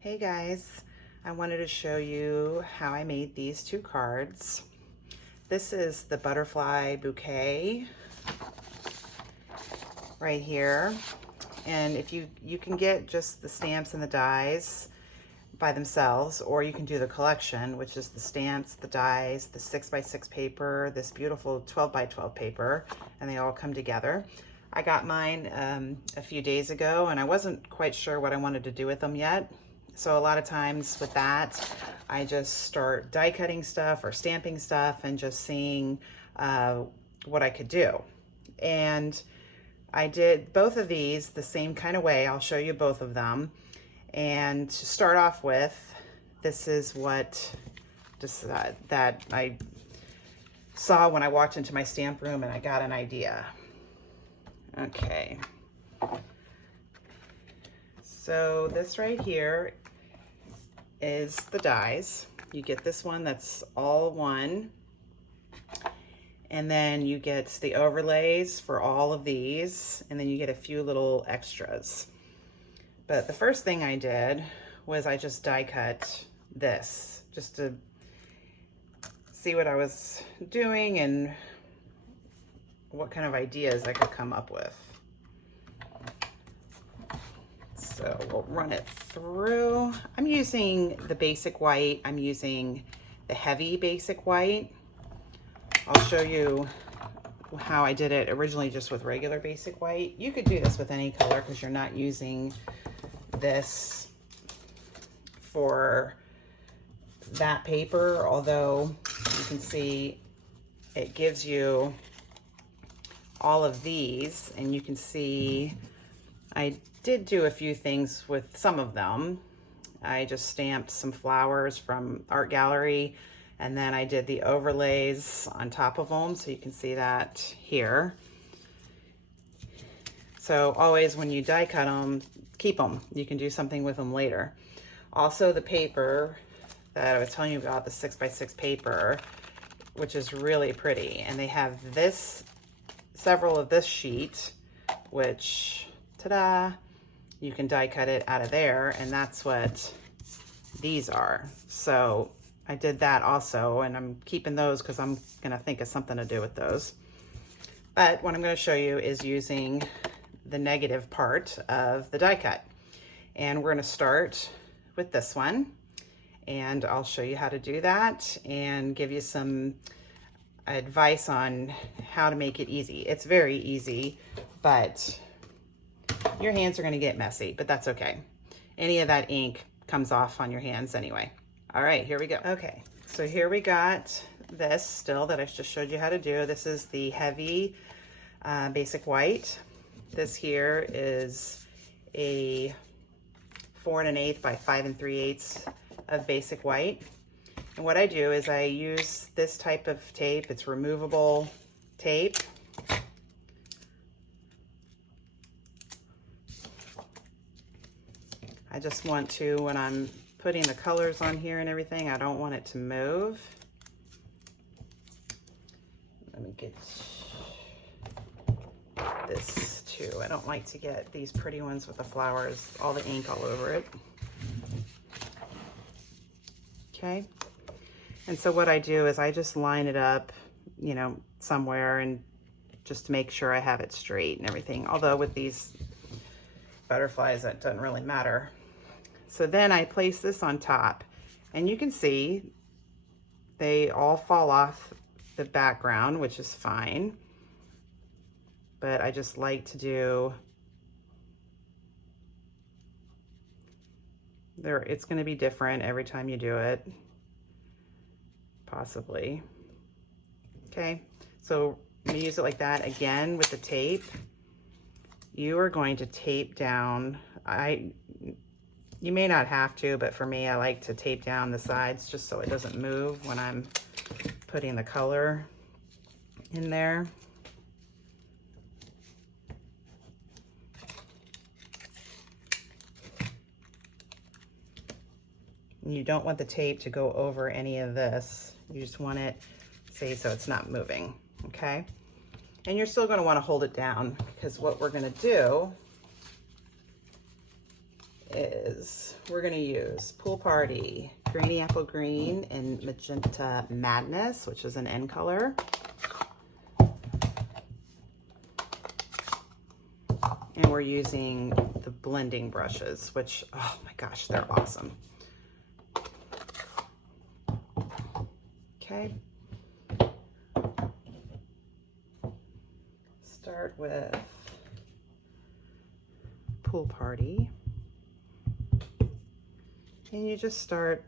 Hey guys, I wanted to show you how I made these two cards. This is the butterfly bouquet right here. And if you can get just the stamps and the dies by themselves, or you can do the collection, which is the stamps, the dies, the 6x6 paper, this beautiful 12x12 paper, and they all come together. I got mine a few days ago and I wasn't quite sure what I wanted to do with them yet. So a lot of times with that, I just start die cutting stuff or stamping stuff and just seeing what I could do. And I did both of these the same kind of way. I'll show you both of them. And to start off with, this is what that I saw when I walked into my stamp room and I got an idea. Okay. So this right here is the dies. You get this one that's all one. And then you get the overlays for all of these. And then you get a few little extras. But the first thing I did was I just die cut this just to see what I was doing and what kind of ideas I could come up with. So we'll run it through. I'm using the basic white. I'm using the heavy basic white. I'll show you how I did it originally just with regular basic white. You could do this with any color because you're not using this for that paper, although you can see it gives you all of these, and you can see I did do a few things with some of them. I just stamped some flowers from Art Gallery, and then I did the overlays on top of them, so you can see that here. So always when you die cut them, keep them. You can do something with them later. Also the paper that I was telling you about, the 6x6 paper, which is really pretty. And they have this, several of this sheet, which, ta-da, you can die cut it out of there, and that's what these are. So I did that also, and I'm keeping those because I'm gonna think of something to do with those. But what I'm gonna show you is using the negative part of the die cut. And we're gonna start with this one, and I'll show you how to do that and give you some advice on how to make it easy. It's very easy, but your hands are gonna get messy, but that's okay. Any of that ink comes off on your hands anyway. All right, here we go. Okay, so here we got this still that I just showed you how to do. This is the heavy basic white. This here is a 4 1/8 by 5 3/8 of basic white. And what I do is I use this type of tape. It's removable tape. I just want to, when I'm putting the colors on here and everything, I don't want it to move. Let me get this too. I don't like to get these pretty ones with the flowers, all the ink all over it. Okay. And so what I do is I just line it up, you know, somewhere, and just to make sure I have it straight and everything. Although with these butterflies, that doesn't really matter. So then I place this on top, and you can see they all fall off the background, which is fine. But I just like to do, it's going to be different every time you do it, possibly. Okay, so I'm going to use it like that again with the tape. You are going to tape down, you may not have to, but for me, I like to tape down the sides just so it doesn't move when I'm putting the color in there. You don't want the tape to go over any of this. You just want it, see, so it's not moving, okay? And you're still gonna wanna hold it down, because what we're gonna do is we're going to use Pool Party, Grainy Apple Green, and Magenta Madness, which is an end color. And we're using the blending brushes, which, oh my gosh, they're awesome. Okay. Start with Pool Party. And you just start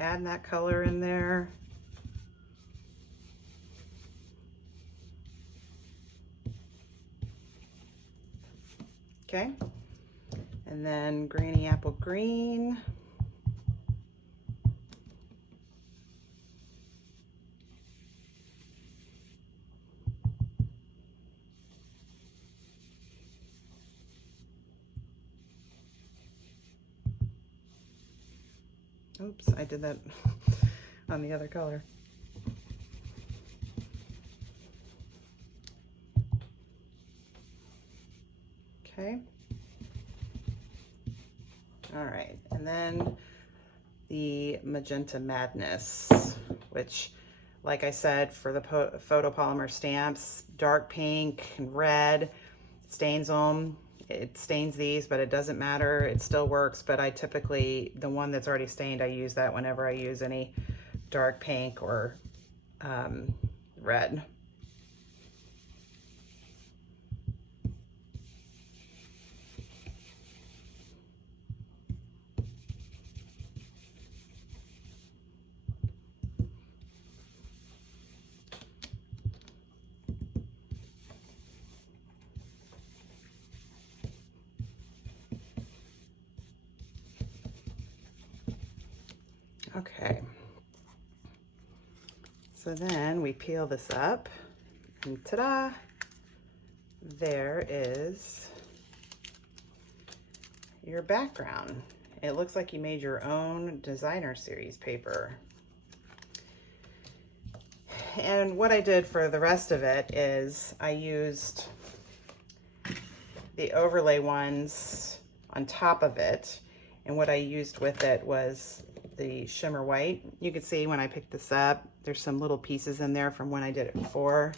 adding that color in there. Okay. And then Grainy Apple Green. Oops, I did that on the other color. Okay. All right, and then the Magenta Madness, which, like I said, for the photopolymer stamps, dark pink and red, stains them. It stains these, but it doesn't matter. It still works, but I typically, the one that's already stained, I use that whenever I use any dark pink or red. Okay, so then we peel this up, and ta-da, there is your background. It looks like you made your own designer series paper. And what I did for the rest of it is I used the overlay ones on top of it, and what I used with it was the shimmer white. You can see when I picked this up, there's some little pieces in there from when I did it before.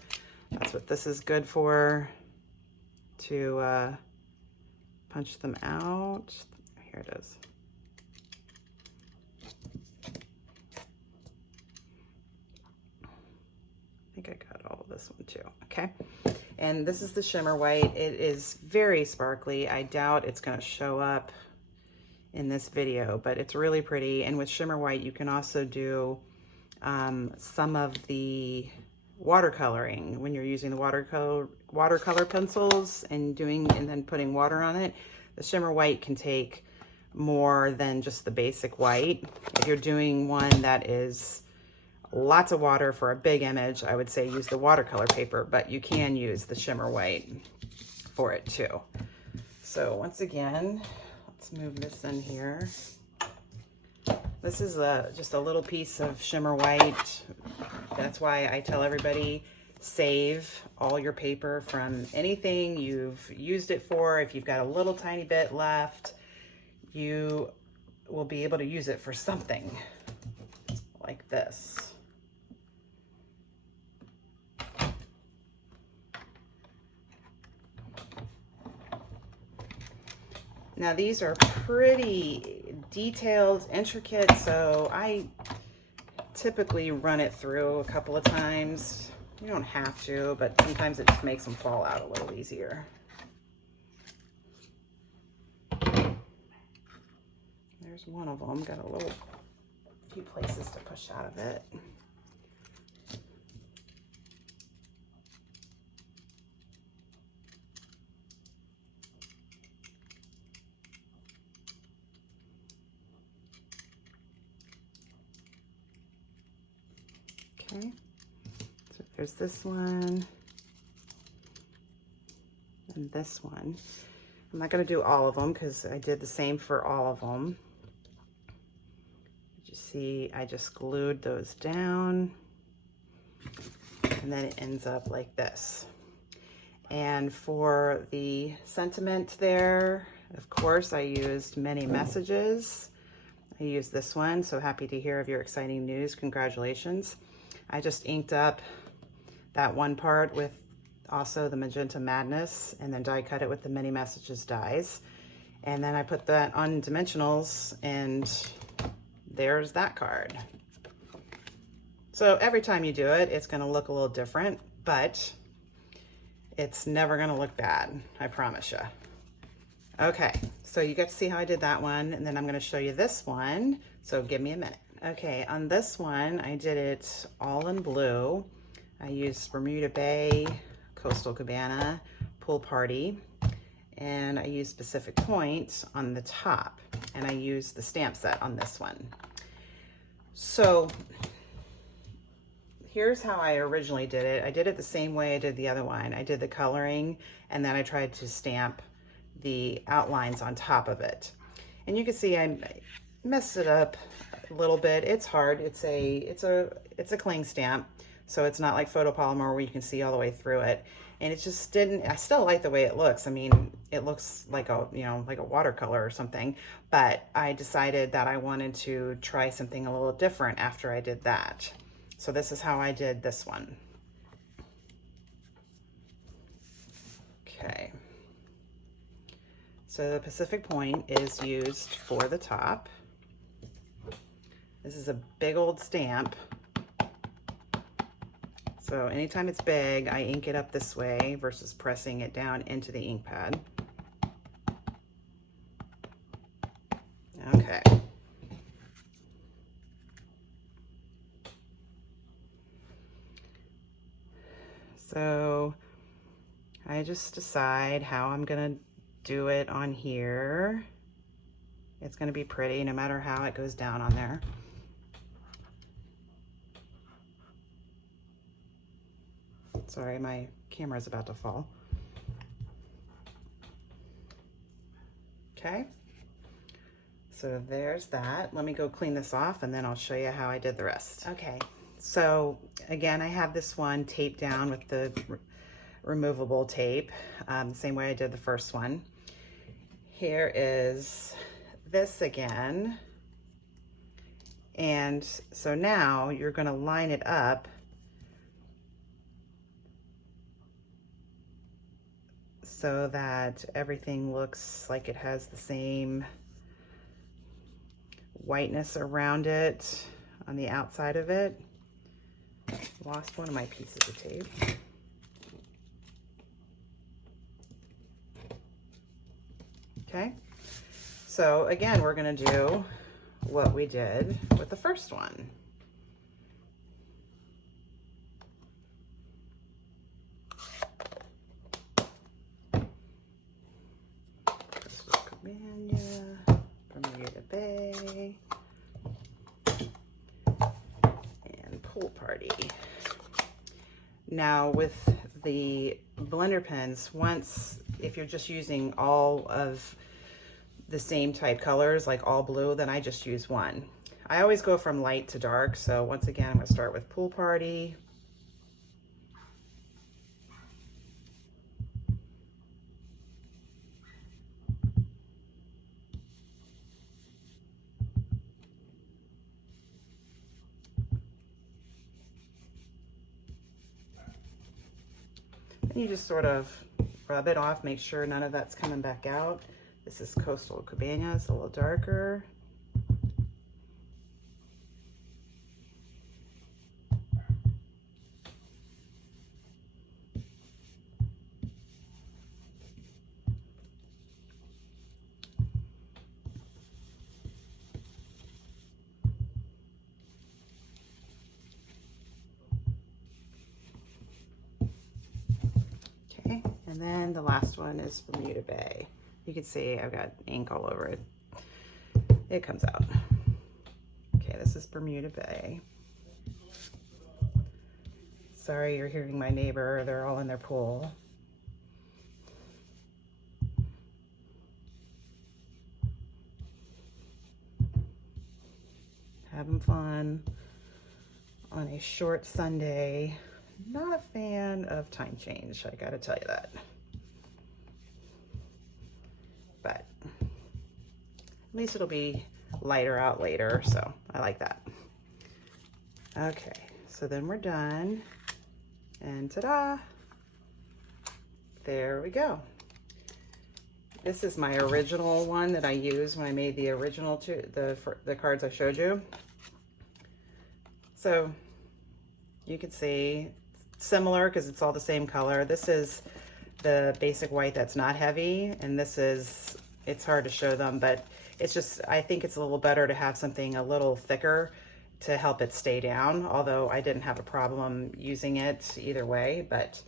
That's what this is good for, to punch them out. Here it is. I think I got all of this one too. Okay. And this is the shimmer white. It is very sparkly. I doubt it's going to show up in this video, but it's really pretty. And with shimmer white, you can also do some of the watercoloring when you're using the watercolor pencils and then putting water on it. The shimmer white can take more than just the basic white. If you're doing one that is lots of water for a big image, I would say use the watercolor paper, but you can use the shimmer white for it too. So once again, let's move this in here. This is just a little piece of shimmer white. That's why I tell everybody, save all your paper from anything you've used it for. If you've got a little tiny bit left, you will be able to use it for something like this. Now these are pretty detailed, intricate, so I typically run it through a couple of times. You don't have to, but sometimes it just makes them fall out a little easier. There's one of them, got a few places to push out of it. Okay, so there's this one and this one. I'm not going to do all of them because I did the same for all of them. see, I just glued those down, and then it ends up like this. And for the sentiment there, of course, I used many messages. I used this one, so happy to hear of your exciting news, congratulations. I just inked up that one part with also the Magenta Madness, and then die cut it with the many messages dies. And then I put that on dimensionals, and there's that card. So every time you do it, it's gonna look a little different, but it's never gonna look bad, I promise you. Okay, so you get to see how I did that one, and then I'm gonna show you this one, so give me a minute. Okay, on this one, I did it all in blue. I used Bermuda Bay, Coastal Cabana, Pool Party, and I used Pacific Point on the top, and I used the stamp set on this one. So here's how I originally did it. I did it the same way I did the other one. I did the coloring, and then I tried to stamp the outlines on top of it. And you can see I messed it up a little bit. It's hard. It's a cling stamp, so it's not like photopolymer where you can see all the way through it. And it just didn't, I still like the way it looks. I mean, it looks like a, you know, like a watercolor or something, but I decided that I wanted to try something a little different after I did that. So this is how I did this one. Okay. So the Pacific Point is used for the top. This is a big old stamp. So anytime it's big, I ink it up this way versus pressing it down into the ink pad. Okay. So I just decide how I'm gonna do it on here. It's gonna be pretty no matter how it goes down on there. Sorry, my camera's about to fall. Okay, so there's that. Let me go clean this off and then I'll show you how I did the rest. Okay, so again, I have this one taped down with the removable tape, the same way I did the first one. Here is this again. And so now you're gonna line it up so that everything looks like it has the same whiteness around it on the outside of it. Lost one of my pieces of tape. Okay, so again, we're gonna do what we did with the first one. Bermuda Bay, and Pool Party. Now with the blender pens, if you're just using all of the same type colors, like all blue, then I just use one. I always go from light to dark, so once again, I'm gonna start with Pool Party. And you just sort of rub it off, make sure none of that's coming back out. This is Coastal Cabana, it's a little darker. Okay, and then the last one is Bermuda Bay. You can see I've got ink all over it. It comes out. Okay, this is Bermuda Bay. Sorry you're hearing my neighbor, they're all in their pool. Have having fun on a short Sunday. Not a fan of time change, I gotta tell you that. But at least it'll be lighter out later, so I like that. Okay, so then we're done, and ta-da! There we go. This is my original one that I used when I made the original the cards I showed you. So you can see similar because it's all the same color. This is the basic white that's not heavy, and this is, it's hard to show them, but it's just, I think it's a little better to have something a little thicker to help it stay down, although I didn't have a problem using it either way. But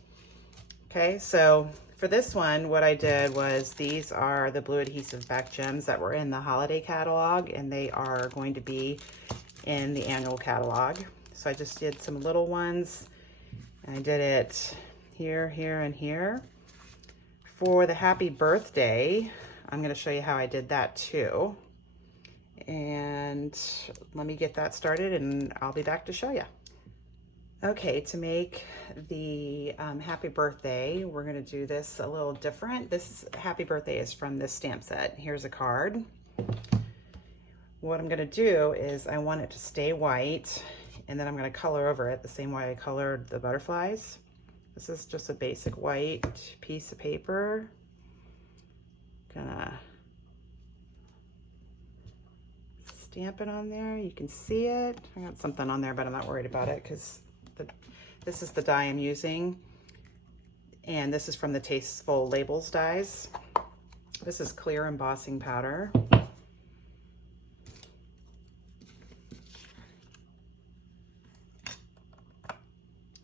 okay, so for this one, what I did was, these are the blue adhesive back gems that were in the holiday catalog, and they are going to be in the annual catalog. So I just did some little ones. I did it here, here, and here. For the happy birthday, I'm going to show you how I did that too. And let me get that started and I'll be back to show you. Okay, to make the happy birthday, we're going to do this a little different. This happy birthday is from this stamp set. Here's a card. What I'm going to do is, I want it to stay white, and then I'm going to color over it the same way I colored the butterflies. This is just a basic white piece of paper. Gonna stamp it on there. You can see it. I got something on there, but I'm not worried about it because this is the die I'm using, and this is from the Tasteful Labels dies. This is clear embossing powder.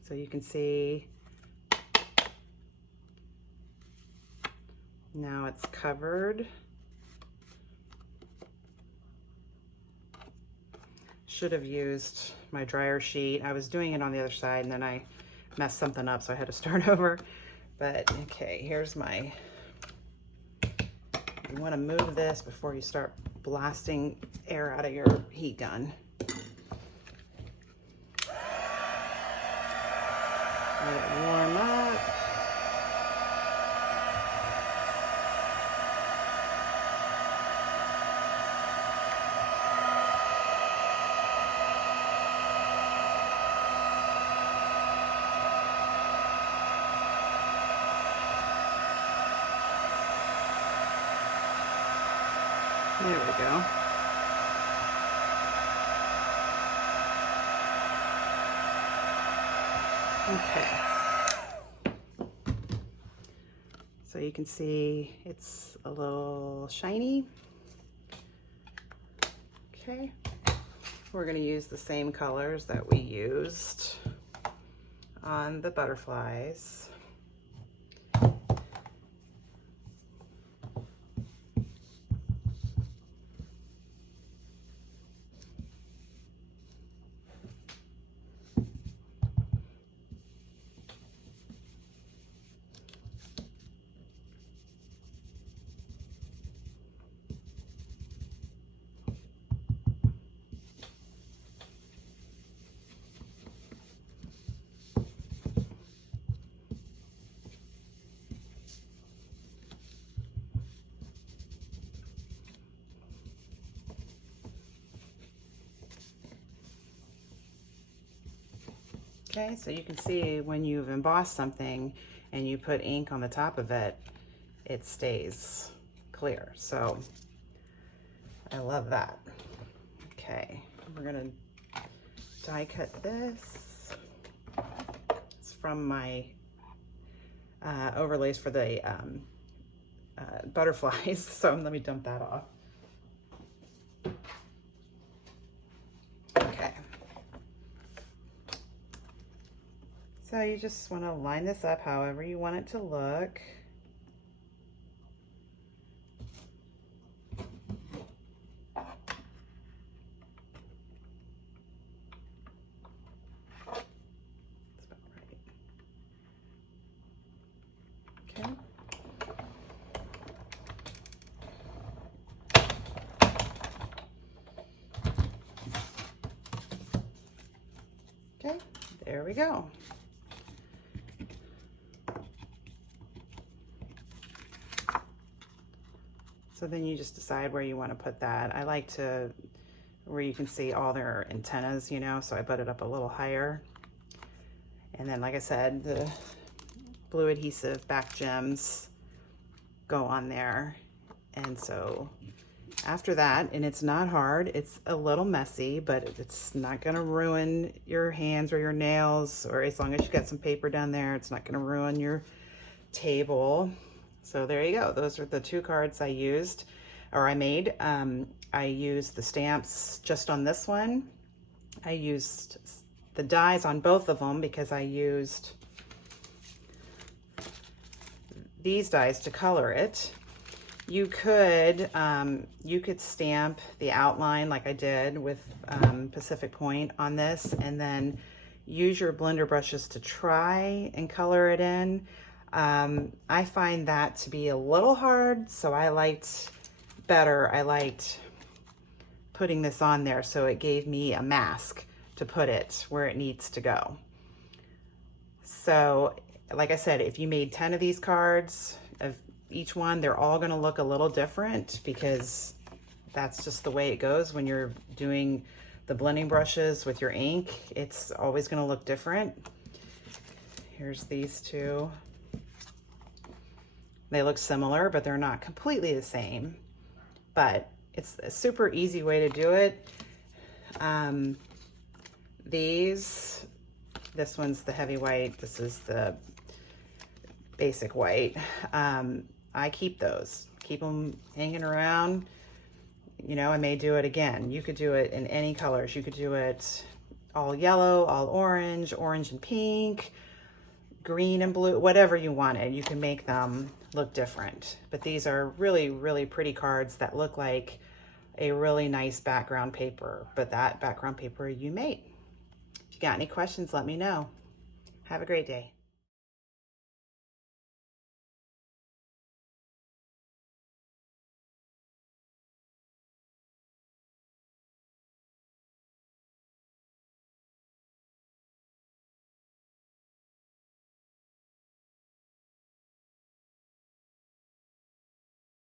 So you can see now it's covered. Should have used my dryer sheet. I was doing it on the other side and then I messed something up, so I had to start over. But okay, here's my, you want to move this before you start blasting air out of your heat gun. Let it warm up. There we go. Okay. So you can see it's a little shiny. Okay. We're going to use the same colors that we used on the butterflies. Okay, so you can see when you've embossed something and you put ink on the top of it, it stays clear. So I love that. Okay, we're gonna die cut this. It's from my overlays for the butterflies. So let me dump that off. Okay. So you just want to line this up however you want it to look. Okay. we go. So then you just decide where you want to put that. I like to, where you can see all their antennas, you know, so I put it up a little higher. And then, like I said, the blue adhesive back gems go on there. And so after that, and it's not hard, it's a little messy, but it's not gonna ruin your hands or your nails, or as long as you got some paper down there, it's not gonna ruin your table. So there you go. Those are the 2 cards I used, or I made. I used the stamps just on this one. I used the dies on both of them because I used these dies to color it. You could stamp the outline like I did with Pacific Point on this, and then use your blender brushes to try and color it in. I find that to be a little hard, so I liked putting this on there, so it gave me a mask to put it where it needs to go. So like I said, if you made 10 of these cards of each one, they're all going to look a little different, because that's just the way it goes when you're doing the blending brushes with your ink. It's always going to look different. Here's these 2. They look similar, but they're not completely the same. But it's a super easy way to do it. This one's the heavy white. This is the basic white. I keep those. Keep them hanging around. You know, I may do it again. You could do it in any colors. You could do it all yellow, all orange, orange and pink, green and blue, whatever you wanted. You can make them look different. But these are really, really pretty cards that look like a really nice background paper, but that background paper you made. If you got any questions, let me know. Have a great day.